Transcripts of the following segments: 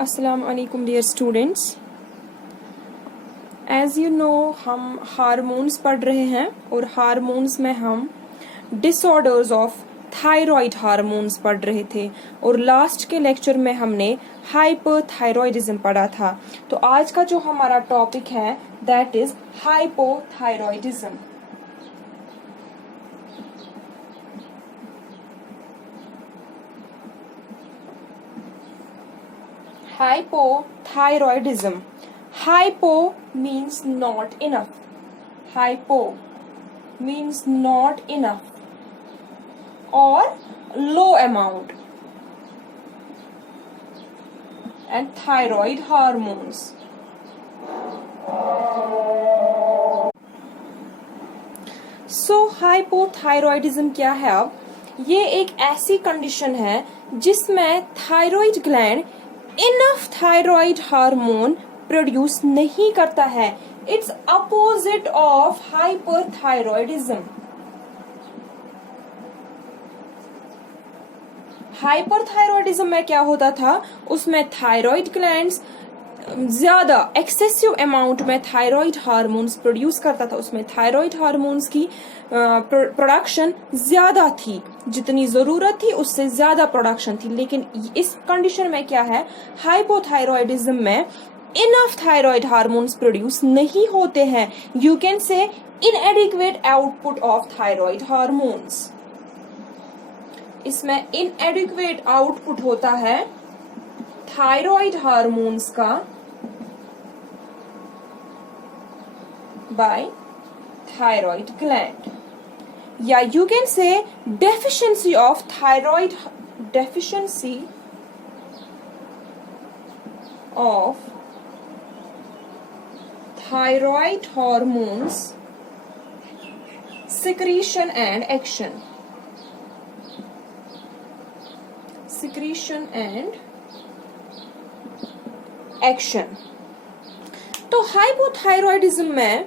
अस्सलाम वालेकुम dear students. As you know हम हार्मोन्स पढ़ रहे हैं और हार्मोन्स में हम डिसऑर्डर्स ऑफ थायराइड हार्मोन्स पढ़ रहे थे और लास्ट के लेक्चर में हमने हाइपोथायरॉयडिज्म पढ़ा था। तो आज का जो हमारा टॉपिक है that is hypothyroidism. Hypothyroidism. Hypo means not enough. Hypo means not enough or low amount. And thyroid hormones. So hypothyroidism क्या है? अब ये एक ऐसी कंडीशन है जिसमें thyroid gland enough thyroid hormone produce नहीं करता है। It's opposite of hyperthyroidism. Hyperthyroidism में क्या होता था, उसमें थायराइड ग्लैंड्स ज्यादा एक्सेसिव अमाउंट में थायराइड हार्मोन्स प्रोड्यूस करता था, उसमें थायराइड हार्मोन्स की प्रोडक्शन ज्यादा थी, जितनी जरूरत थी उससे ज्यादा प्रोडक्शन थी। लेकिन इस कंडीशन में क्या है, हाइपोथायरॉयडिज्म में इनफ थायराइड हार्मोन्स प्रोड्यूस नहीं होते हैं। You can say इनएडिक्वेट output of thyroid hormones. इसमें इनएडिक्वेट आउटपुट होता है थायराइड हार्मोन्स का by thyroid gland, या you can say deficiency of thyroid hormones secretion and action. तो हाइपोथायरॉयडिज्म में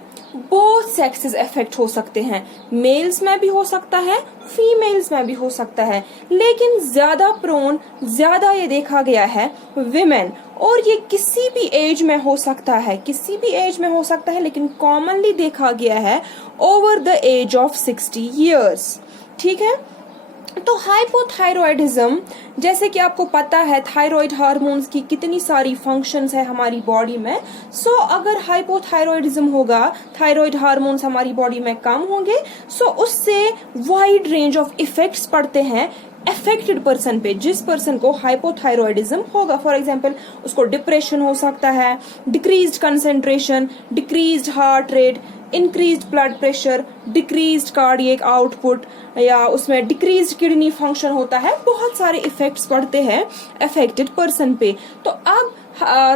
बोथ सेक्सेस इफेक्ट हो सकते हैं, मेल्स में भी हो सकता है, फीमेल्स में भी हो सकता है, लेकिन ज्यादा ये देखा गया है विमेन, और ये किसी भी एज में हो सकता है, लेकिन कॉमनली देखा गया है over the age of 60 years। ठीक है, तो हाइपोथायरॉयडिज्म, जैसे कि आपको पता है थायराइड हार्मोन्स की कितनी सारी फंक्शंस है हमारी बॉडी में। सो अगर हाइपोथायरॉयडिज्म होगा, थायराइड हार्मोन्स हमारी बॉडी में कम होंगे, सो उससे वाइड रेंज ऑफ इफेक्ट्स पड़ते हैं अफेक्टेड पर्सन पे, जिस पर्सन को हाइपोथायरॉयडिज्म होगा। फॉर एग्जांपल उसको डिप्रेशन हो सकता है, decreased concentration, decreased heart rate, increased blood pressure, decreased cardiac output, या उसमें डिक्रीज्ड किडनी फंक्शन होता है। बहुत सारे इफेक्ट्स पड़ते हैं अफेक्टेड पर्सन पे। तो अब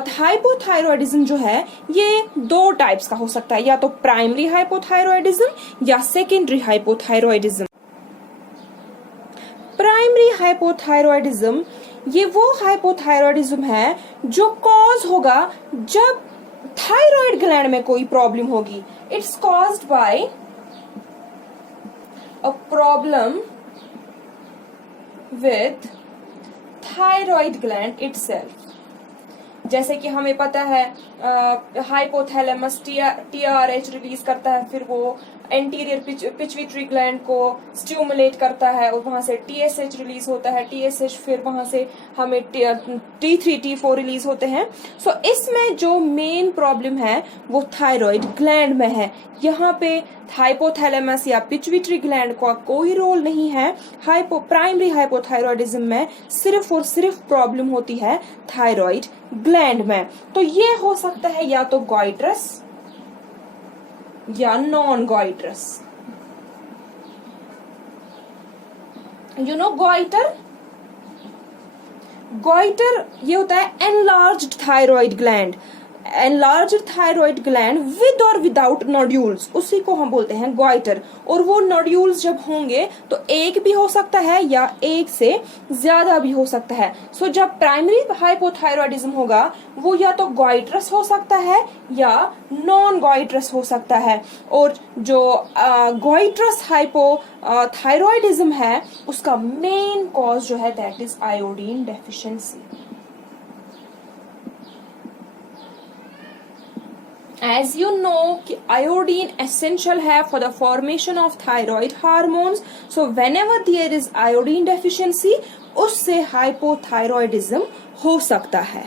हाइपोथायरॉयडिज्म जो है ये दो टाइप्स का हो सकता है, या तो प्राइमरी हाइपोथायरॉयडिज्म या सेकेंडरी हाइपोथायरॉयडिज्म। प्राइमरी हाइपोथायरॉयडिज्म ये वो हाइपोथायरॉयडिज्म है जो कॉज होगा जब थायराइड ग्लैंड में कोई प्रॉब्लम होगी। It's caused by a problem with thyroid gland itself. जैसे कि हमें पता है हाइपोथैलेमस टीआरएच रिलीज करता है, फिर वो एंटीरियर पिट्यूटरी ग्लैंड को स्टिमुलेट करता है और वहां से टीएसएच रिलीज होता है। टीएसएच फिर वहां से हमें T3 T4 रिलीज होते हैं। सो इसमें जो मेन प्रॉब्लम है वो थायराइड ग्लैंड में है। यहाँ पे हाइपोथैलेमस या पिट्यूटरी ग्लैंड का कोई रोल नहीं है। प्राइमरी हाइपोथायरॉयडिज्म में सिर्फ और सिर्फ प्रॉब्लम होती है थायराइड ग्लैंड में। तो ये हो सकता है या तो गॉइट्रस या नॉन गॉइट्रस। यू नो गॉइटर ये होता है enlarged thyroid gland. Enlarged thyroid gland with और विदाउट नोड्यूल्स, उसी को हम बोलते हैं गॉइटर। और वो नोड्यूल्स जब होंगे तो एक भी हो सकता है या एक से ज्यादा भी हो सकता है। सो जब प्राइमरी हाइपोथायरॉयडिज्म होगा वो या तो गॉइट्रस हो सकता है या नॉन गॉइट्रस हो सकता है। और जो गॉइट्रस हाइपोथायरॉयडिज्म है उसका मेन कॉज जो है that is iodine deficiency. As you know कि आयोडीन एसेंशियल है for the formation of thyroid hormones, so whenever there is iodine deficiency उससे हाइपोथायरॉयडिज्म हो सकता है।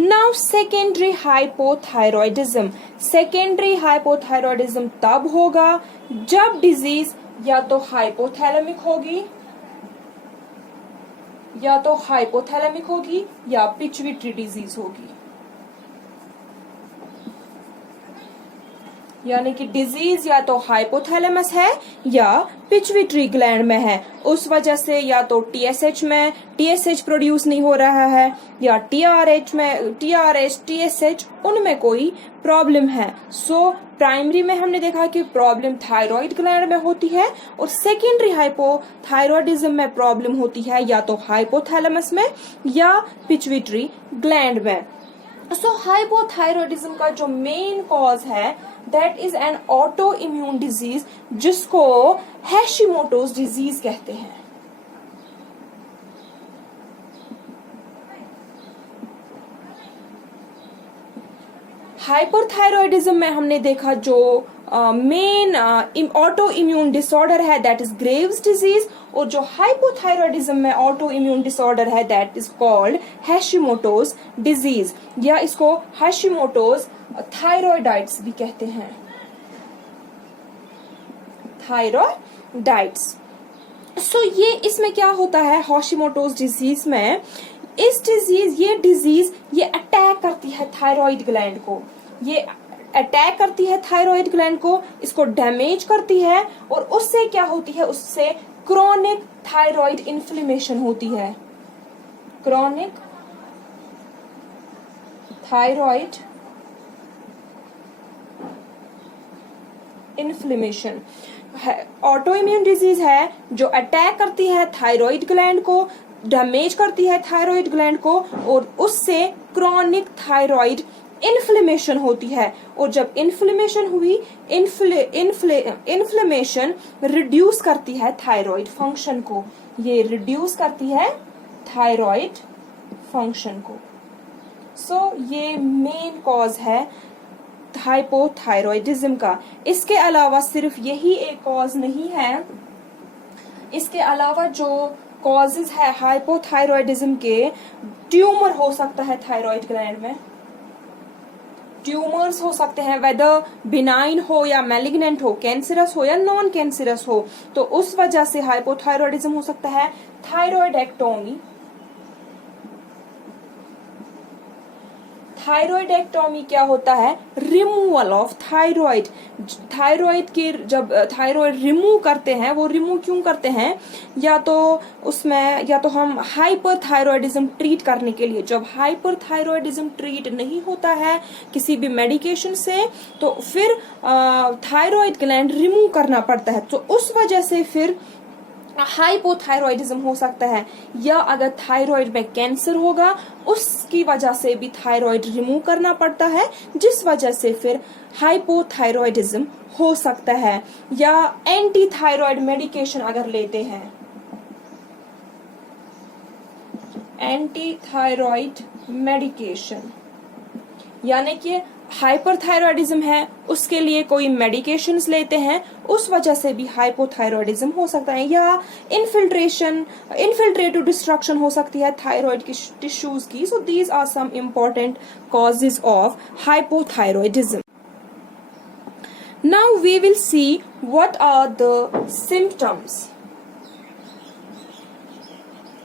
Now secondary hypothyroidism. Secondary hypothyroidism तब होगा जब डिजीज या तो हाइपोथैलेमिक होगी या पिट्यूटरी डिजीज होगी, यानी कि डिजीज या तो हाइपोथैलेमस है या पिट्यूटरी ग्लैंड में है, उस वजह से या तो टीएसएच प्रोड्यूस नहीं हो रहा है या टीआरएच टीएसएच उनमें कोई प्रॉब्लम है। सो प्राइमरी में हमने देखा कि प्रॉब्लम थायराइड ग्लैंड में होती है और सेकेंडरी हाइपोथायरॉयडिज्म में प्रॉब्लम होती है या तो हाइपोथैलेमस में या पिट्यूटरी ग्लैंड में। सो हाइपोथायरॉयडिज्म का जो मेन कॉज है that is an auto immune disease जिसको हैशिमोटोज डिजीज कहते हैं। हाइपरथायरॉयडिज्म में हमने देखा जो मेन ऑटो इम्यून डिसऑर्डर है दैट इज ग्रेव्स डिजीज, और जो हाइपोथायरॉयडिज्म में ऑटो इम्यून डिसऑर्डर है दैट इज कॉल्ड हैशिमोटोज डिजीज, या इसको हैशिमोटोज थायरॉयडाइट्स भी कहते हैं। थायरॉयडाइट्स। सो ये इसमें क्या होता है हैशिमोटोज डिजीज में, ये डिजीज ये अटैक करती है थायराइड ग्लैंड को, इसको डैमेज करती है और उससे क्या होती है, उससे क्रोनिक थायराइड इन्फ्लेमेशन होती है। Chronic thyroid inflammation auto immune disease है जो अटैक करती है थायराइड ग्लैंड को, डैमेज करती है थायराइड ग्लैंड को और उससे क्रोनिक थायराइड इन्फ्लेमेशन होती है। और जब इन्फ्लेमेशन हुई, इन्फ्लेमेशन रिड्यूस करती है थायराइड फंक्शन को, ये रिड्यूस करती है थायराइड फंक्शन को। सो ये मेन कॉज है हाइपोथायरॉयडिज्म का। इसके अलावा सिर्फ यही एक कॉज नहीं है, इसके अलावा जो कॉजेज है हाइपोथायरॉयडिज्म के, ट्यूमर हो सकता है थायराइड ग्लैंड में, ट्यूमर्स हो सकते हैं वेदर बिनाइन हो या मैलिग्नेंट हो, कैंसरस हो या नॉन कैंसरस हो, तो उस वजह से हाइपोथायरॉयडिज्म हो सकता है। थायरॉयडेक्टोमी, थायरॉयडेक्टोमी क्या होता है, रिमूवल ऑफ थायराइड। थायराइड के जब थायराइड रिमूव करते हैं, वो रिमूव क्यों करते हैं, या तो उसमें या तो हम हाइपरथायरॉयडिज्म ट्रीट करने के लिए, जब हाइपरथायरॉयडिज्म ट्रीट नहीं होता है किसी भी मेडिकेशन से तो फिर थायराइड ग्लैंड रिमूव करना पड़ता है, तो उस वजह से फिर हाइपोथायरॉयडिज्म हो सकता है। या अगर थायराइड में कैंसर होगा उसकी वजह से भी थायराइड रिमूव करना पड़ता है, जिस वजह से फिर हाइपोथायरॉयडिज्म हो सकता है। या एंटी थायराइड मेडिकेशन अगर लेते हैं, एंटी थायराइड मेडिकेशन यानी कि हाइपरथायरॉयडिज्म है उसके लिए कोई मेडिकेशंस लेते हैं, उस वजह से भी हाइपोथायरॉयडिज्म हो सकता है। या इन्फिल्ट्रेटिव डिस्ट्रक्शन हो सकती है थायराइड की टिश्यूज की। So these are some important causes of hypothyroidism. Now we will see what are the symptoms.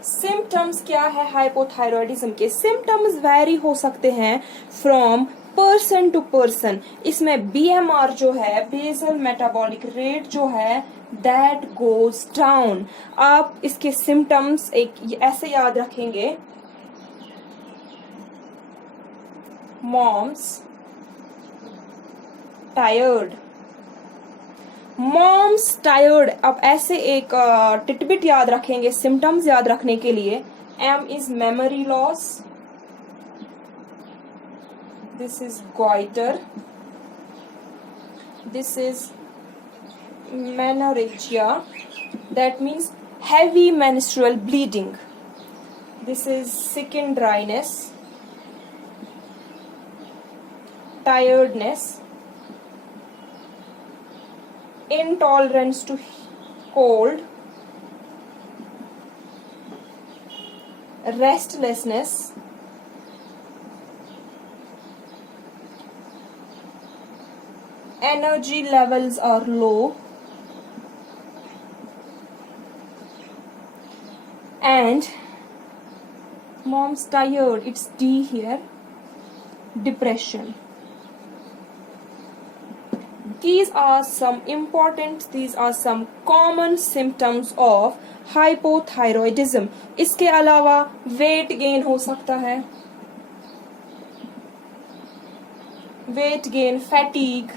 Symptoms क्या है हाइपोथायरॉयडिज्म के? सिम्टम्स वैरी हो सकते हैं फ्रॉम पर्सन टू पर्सन। इसमें बीएमआर जो है, बेसल मेटाबॉलिक रेट जो है, दैट गोज डाउन। आप इसके सिम्टम्स एक ऐसे याद रखेंगे, मॉम्स टायर्ड, मॉम्स टायर्ड। अब ऐसे एक टिटबिट याद रखेंगे सिम्टम्स याद रखने के लिए। M is memory loss, this is goiter, this is menorrhagia, that means heavy menstrual bleeding, this is skin dryness, tiredness, intolerance to cold, restlessness, energy levels are low, and mom's tired, it's D here, depression. These are some common symptoms of hypothyroidism. इसके अलावा weight gain हो सकता है, weight gain, fatigue,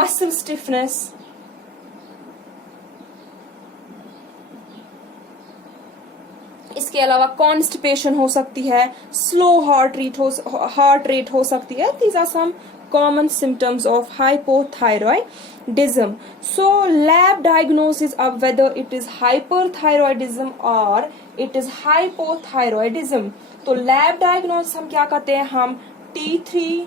muscle stiffness, इसके अलावा constipation हो सकती है, स्लो हार्ट रेट हो सकती है. These are some common symptoms of hypothyroidism. So lab diagnosis of whether it is hyperthyroidism or it is hypothyroidism. तो lab diagnosis हम क्या करते हैं, हम T3,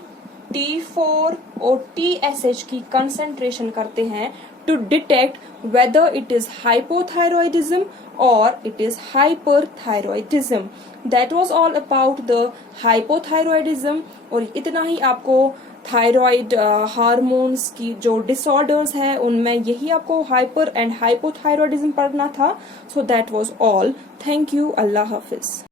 T4 और TSH की concentration करते हैं to detect whether it is hypothyroidism or it is hyperthyroidism. That was all about the hypothyroidism. और इतना ही आपको थायराइड हार्मोन्स की जो डिसऑर्डर्स है उनमें यही आपको हाइपर एंड हाइपोथायरॉयडिज्म पढ़ना था. So that was all. Thank you. Allah Hafiz.